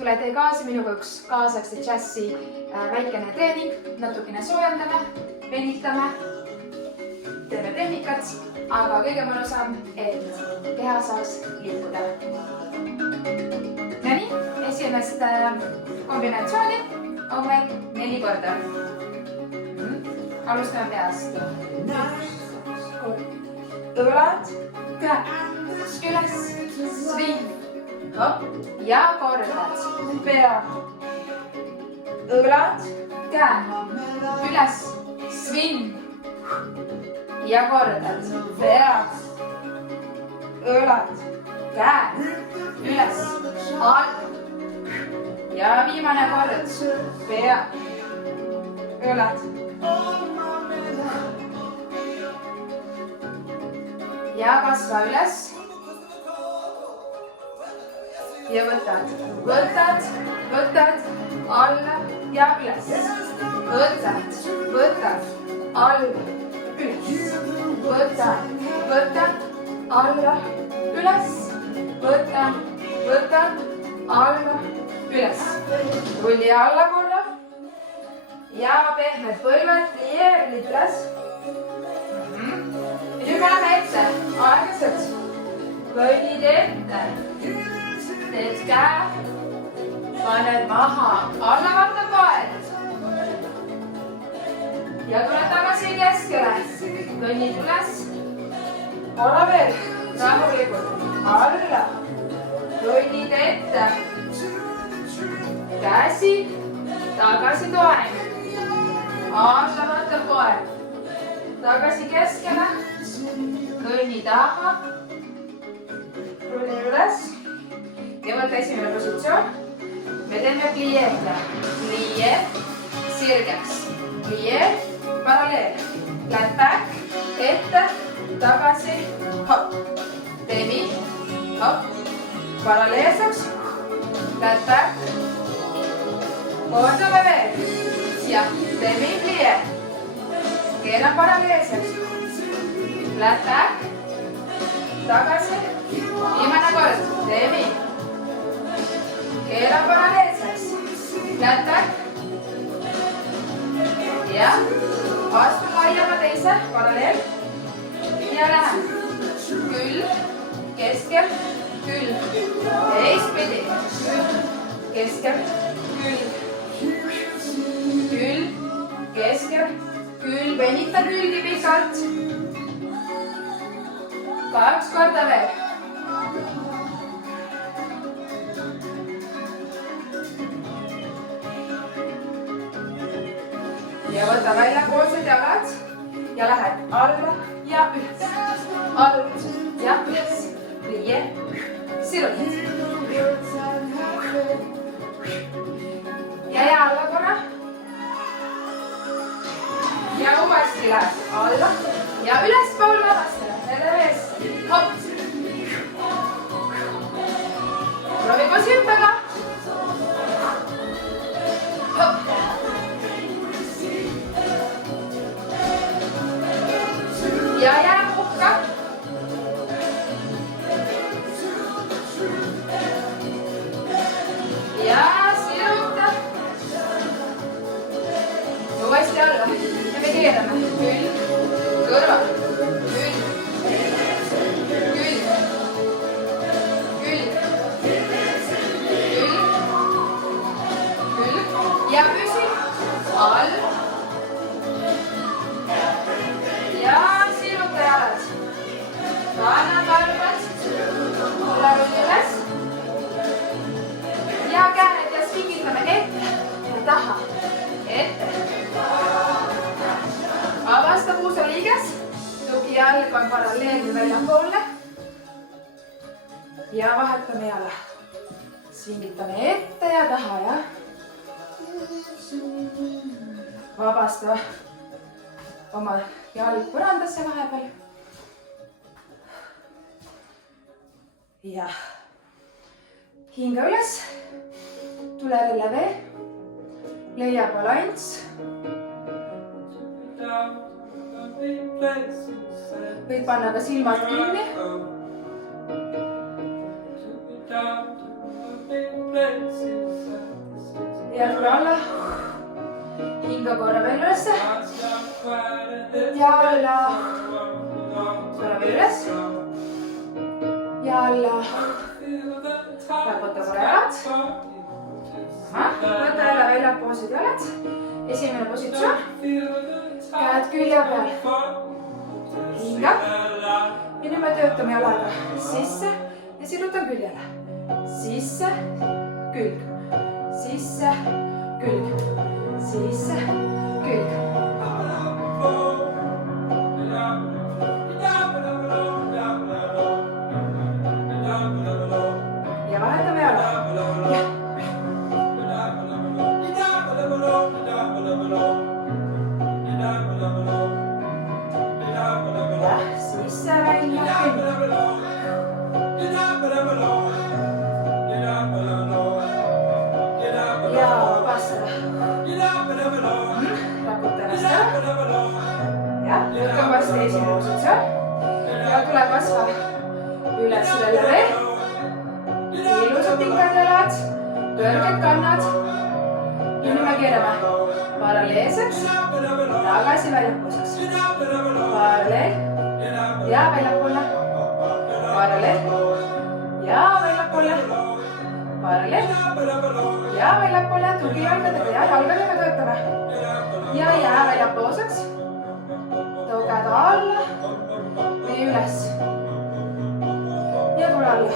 tule tee kaasa minuga üks kaasaegse džässi väikene treening, natukene soojendame, venitame, teeme tehnikat, aga kõige mõnusam, et keha saaks liikuda. Ja nii, esimest kombinatsiooni on meil 4 korda. Alustame peast. Õlad, käed, üles, sving, hopp ja kordad. Pea, õlad, käed, üles, sving ja kordad. Pea, õlad, käed, üles, all ja viimane kord. Pea, õlad. Ja kasva üles. Ja võtad, alla ja üles. Võtad, alla, üles. Võtad, alla, üles. Võtad, alla, üles. Rulli alla korra. Ja pehmed põlved, liirid üles. Nüüd me läheme ette, aeglaselt. Kõnnid ette. Teed käe. Paned maha. Alla vaata paed. Ja tule tagasi keskele. Kõnnid üles. Korra veel. Rahulikult. Alla. Kõnnid ette. Käsi. Tagasi toeng. Alla vaata paed. Tagasi keskele. Kõnni taha. Rulli üles. Ja võtta esimene positsioon. Me teeme pliiega. Plie, sirgeks. Plie, paralleel. Flat back, ette, tagasi, hopp. Demi, hopp. Paralleelseks. Flat back. Kordame veel. Ja demi, plie. Keeran paralleelseks. Flat back. Tagasi. Viimane kord. Demi. Keeran paralleelseks. Flat back. Ja. Astun laiema teise. Paralleel. Ja lähen. Küll. Keskel. Küll. Teistpidi. Keskel. Küll. Küll. Keskel. Küll. Venita külgi pikalt. 2 korda veel. Ja võta väljapoolsed jalad. Ja lähed alla ja üles. Alla ja üles. Plie. Sirutad. Ja alla korra. Ja uuesti lähed alla ja ülespool vabastele. Selle vees. Hopp. Proovi koos hüppega. Hopp. Ja jää hukka. Ja siruta. Uuesti alla. Ja me keerame. Küll. Kõrval. Küll. Küll. Küll. Küll. Küll. Ja püsi. All. Ja siruta jalad. Kanna palvad. Tule rulli üles. Ja käed ja svingitame ette ja taha. Ette. Avasta puusaliiges. Tugi jalg on paralleelne väljapoole. Ja vahetame jala. Svingitame ette ja taha ja. Vabasta oma jalg põrandasse vahepeal. Ja hinga üles. Tule releve. Leia balanss. Võid panna ka silmad kinni. ja tule alla. Hinga korra veel ülesse. Ja alla. Tule veel üles. Ja alla. Raputa korra jalad. Võta jälle väljapoolsed jalad. Esimene positsioon. Käed külje peal. Hinga. Ja nüüd me töötame jalaga sisse ja sirutan küljele. Sisse, külg. Sisse, külg. Sisse, külg. Ja vahetame jala. Sisse, välja, külg. Ja vabastada. Raputa ennast ära. Ja, võtke vast esimene positsioon. Ja tule kasva üles jälle veel. Ilusad pikad jalad, kõrged kannad. Ja nüüd me keerame paralleelseks, tagasi väljapoolseks. Paralleel ja väljapoole. Paralleel ja väljapoole. Paralleel ja väljapoole. Tugi jalgadega ja jalgadega töötame. Ja jää väljapoolseks. Too käed alla või üles. Ja tule alla.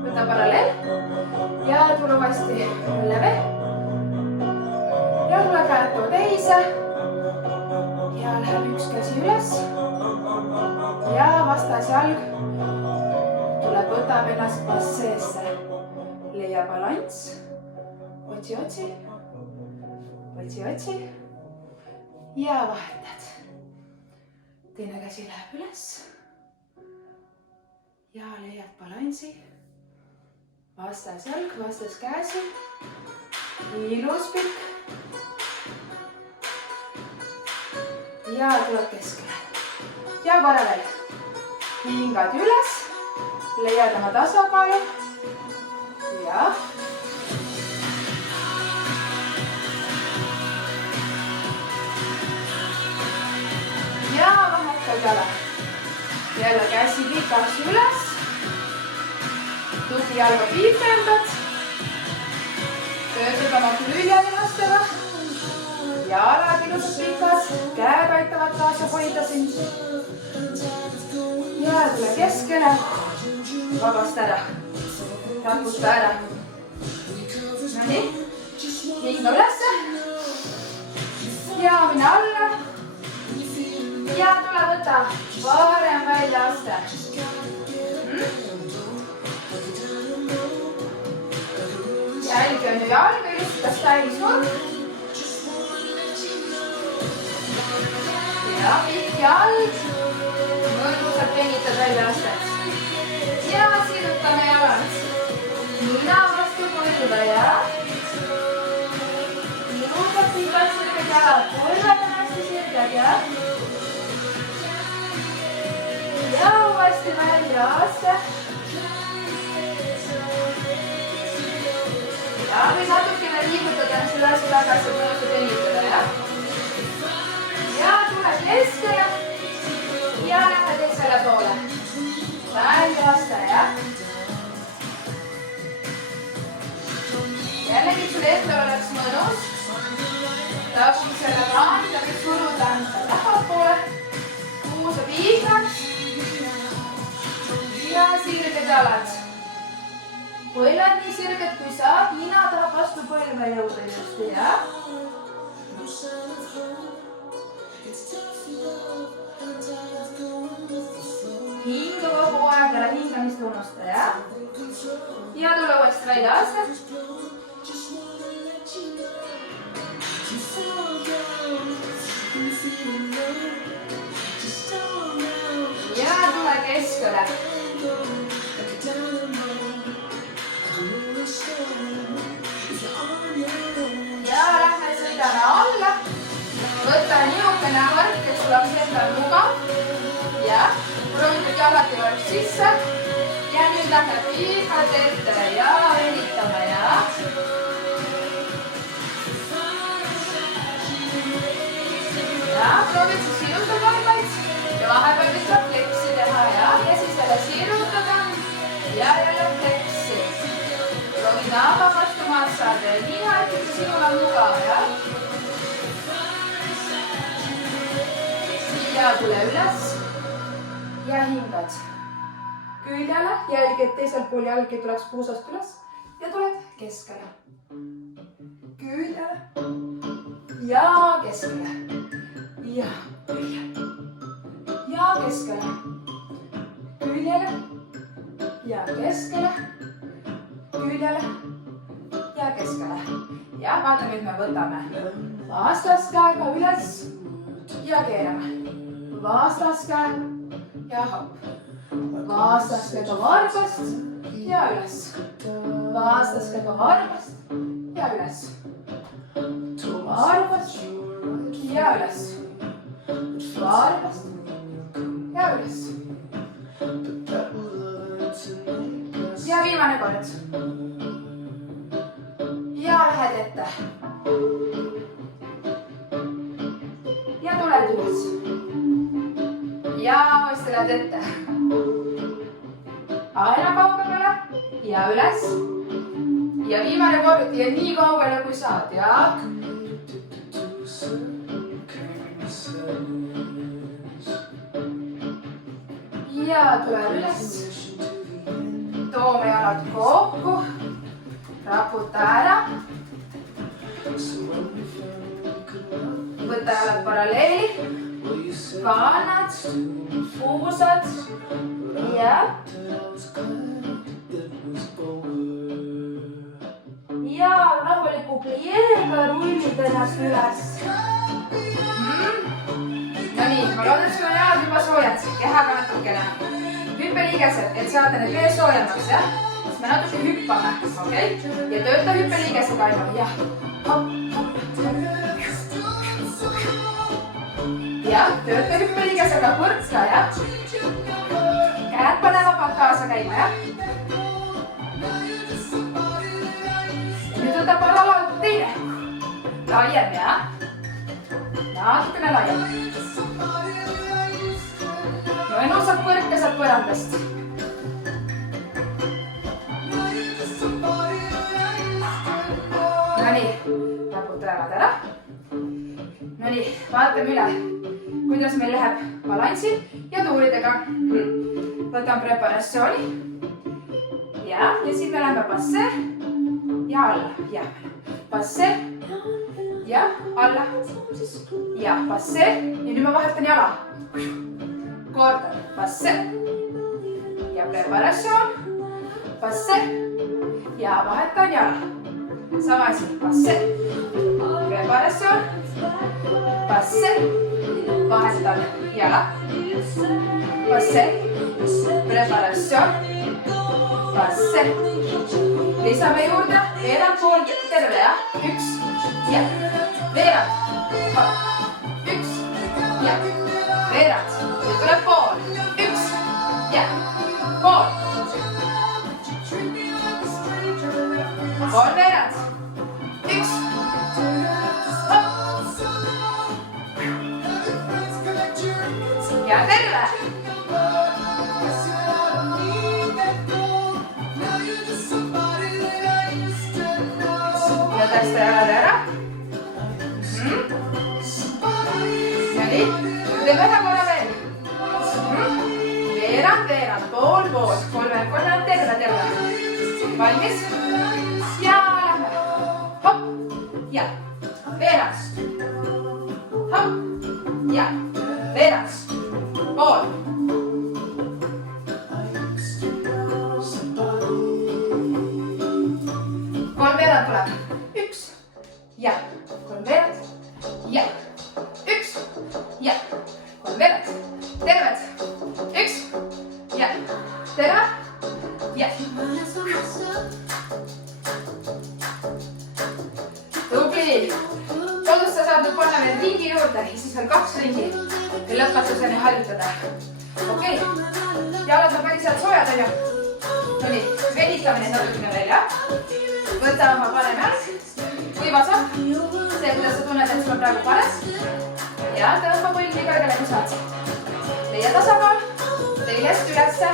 Võta paralleel. Ja tule uuesti leve. Ja tule käed too teise. Ja läheb üks käsi üles. Ja vastas jalg. Tuleb, võtab ennast passeesse. Leia balans. Otsi, otsi. Otsi, otsi. Ja vahetad. Teine käsi läheb üles. Ja leiad balansi. Vastas jalg, vastas käsi. Ilus pikk. Ja tuleb keskele. Ja korra veel. Hingad üles. Leiad oma tasakaalu. Ja. Ja vahetad jala. Jälle käsi pikaks üles. Tugi jalga piipendad. Töötad oma küljelihastega. Jalad ilusad pikad. Käed aitavad kaasa hoida sind. Ja tule keskele. Vabasta ära. Raputa ära. No nii. Hinga ülesse. Ja mine alla. Ja tule võta varem välja aste. Jälgi on ju jalga ilustas täisnurk. Ja pikk jalg. Mõõdusad venitad välja astet. Ja sirutame jalad. Nina vastu põlve ja. Ilusad pikad sirged jalad. Põlved on hästi sirged ja. Ja uuesti välja aste. Ja või natukene liigutada ennast üles tagasi mõõdusad venitada ja. Ja tule keskele. Ja lähe teisele poole. Välja aste, jah. Jällegi sul ette oleks mõnus. Tasub selle raamida või suruda tahapoole. Kuuse piisaks. Ja sirged jalad. Põlved nii sirged kui saab. Nina tahab vastu põlve jõuda ilusti, jah. Hinga kogu aeg, ära hingamist unusta, jah? Ja tule uuesti välja aste. Ja tule keskele. Ja lähme sõidame alla. Võta niisugune võrk, kes sul oleks endal mugav. Ja proovime jalad jõuaks sisse. Ja nüüd lähme pikalt ette ja venitame ja. Ja, proovid siis sirutada varbaid ja vahepeal võtab fleksi teha ja siis jälle sirutada ja jälle fleksi. Proovid naaba vastu maad saada ja nii näiteks sinul on mugav, jah? Ja tule üles ja hingad küljele, jälgi, et teisel pool jalgi tuleks puusast üles ja tuled keskele. Küljele ja keskele ja küljele ja keskele, küljele ja keskele, küljele ja keskele. Ja vaata, nüüd me võtame vastaskäega üles ja keerame. Vastaskäega ja hopp. Vastaskäega varbast ja üles. Vastaskäega varbast ja üles. Varbast ja üles. Varbast ja üles. Ja viimane kord. Ja lähed ette. Ja tuled üles. Ja uuesti lähed ette. Aina kaugemale ja üles. Ja viimane kord ja nii kaugele kui saad. Ja tule üles. Toome jalad kokku. Raputa ära. Võta jalad paralleeli. Kannad, puusad ja rahuliku plieega rullid ennast üles. No nii, ma loodan, et sul on jalad juba soojad, kehaga natukene. Hüppeliigesed, et saada need veel soojemaks, jah? Siis me natuke hüppame, okei? Ja tööta hüppeliigesega ainult, jah. Ja tööta hüppeliigesega põrtska, jah? Käed pane vabalt kaasa käima, jah? Nüüd võtab ala teine. Laiem, jah? Natukene laiem. No ennusad põrkesed põrandast. Nonii, raputa jalad ära. Nonii, vaatame üle, kuidas meil läheb balansi ja tuuridega. Võtan preparatsiooni. Ja siis me läheme passe ja alla. Ja passe ja alla. Ja passe ja nüüd ma vahetan jala. Kordan passe ja preparatsioon. Passe ja vahetan jala. Sama asi, passe, preparatsioon. Passe, vahetan jala. Passe, preparatsioon. Passe. Lisame juurde veerand pool terve, jah? Üks ja veerand. Üks ja veerand. Nüüd tuleb pool. Üks ja pool. Pool veerand. Üks. Ja terve. Ja tõsta jalad ära. Nonii, teeme ühe korra veel. Veerand, veerand, pool, pool, kolmekordne, terve. Valmis? Ja lähme. Hopp ja veerand. Hopp ja veerand. Pool. Kolmveerand tuleb. Üks ja kolmveerand ja üks ja kolmveerand. Terved. Üks ja terve ja. Tubli. Kodus sa saad nüüd panna veel ringi juurde, siis on 2 ringi ja lõpetuseni harjutada. Okei, jalad on päris head soojad, on ju? Nonii, venitame neid natukene veel, jah? võta oma parem jalg või vasak. See, kuidas sa tunned, et sul on praegu parem. Ja tõmba põld nii kõrgele, kui saad. Leia tasakaal. Teilest ülesse.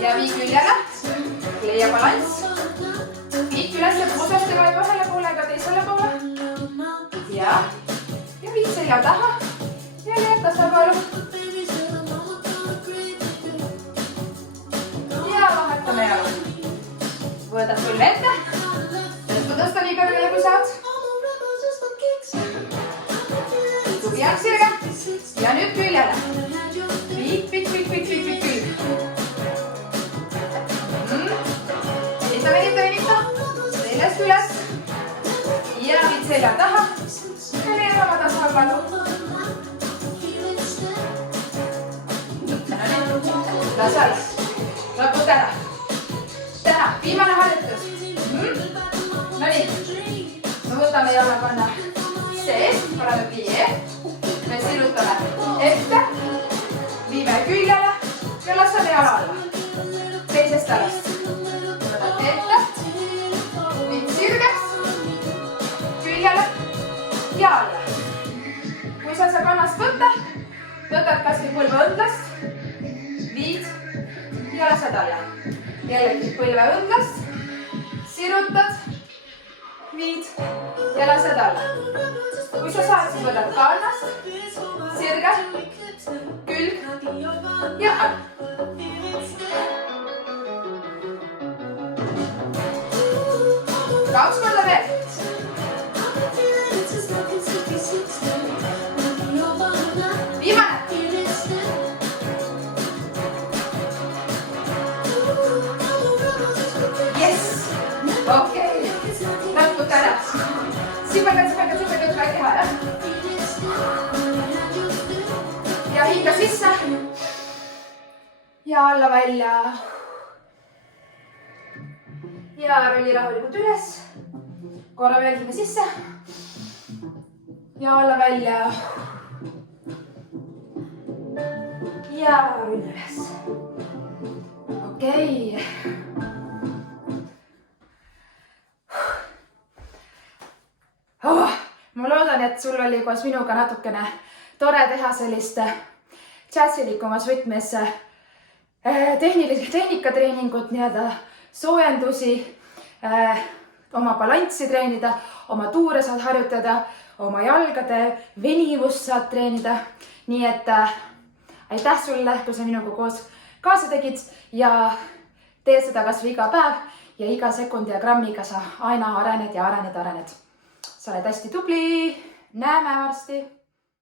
Ja vii küljele. Leia balans. Viid ülesse pusastega juba ühele poole ega teisele poole. Ja viid selja taha. Ja leia tasakaalu. Ja vahetame jala. Võtad põlve ette. Tõsta nii kõrgele, kui saad. Tugi jääb sirge. Ja nüüd küljele. Viid külg. Venita. Seljast üles. Ja viid selja taha. Ja leia oma tasakaalu. Lase alla. Lõputa ära. Täna, viimane harjutus. No nii. Me võtame jalakanna sees. Oleme plie. Me sirutame ette. Viime küljele. Ja laseme jala alla. Teisest alast. Võtad ette. Viid sirgeks. Küljele. Ja alla. Kui sa saab kannast võtta, võtad kas või põlve õndlast. Viid ja lased alla. Jällegi põlve õndlast. Sirutad. Viid ja lased alla. Kui sa saad, siis võtad kannast. Sirge. Külg ja alla. Kaks korda veel. Viimane. Yes. Okei. Lõputa ära. Sipelgad väike keha ära. Ja hinga sisse. Ja alla välja. Ja rolli rahulikult üles. Korra veel hinga sisse. Ja alla välja. Ja rolli üles. Okei. Ma loodan, et sul oli koos minuga natukene tore teha sellist džässilikumas võtmes tehnikatreeningut, soojendusi, oma balanssi treenida, oma tuure saad harjutada, oma jalgade venivust saad treenida. Nii et aitäh sulle, kui sa minuga koos kaasa tegid ja tee seda kas või iga päev ja iga sekundi ja grammiga sa aina arened ja arened. Sa oled hästi tubli. Näeme varsti.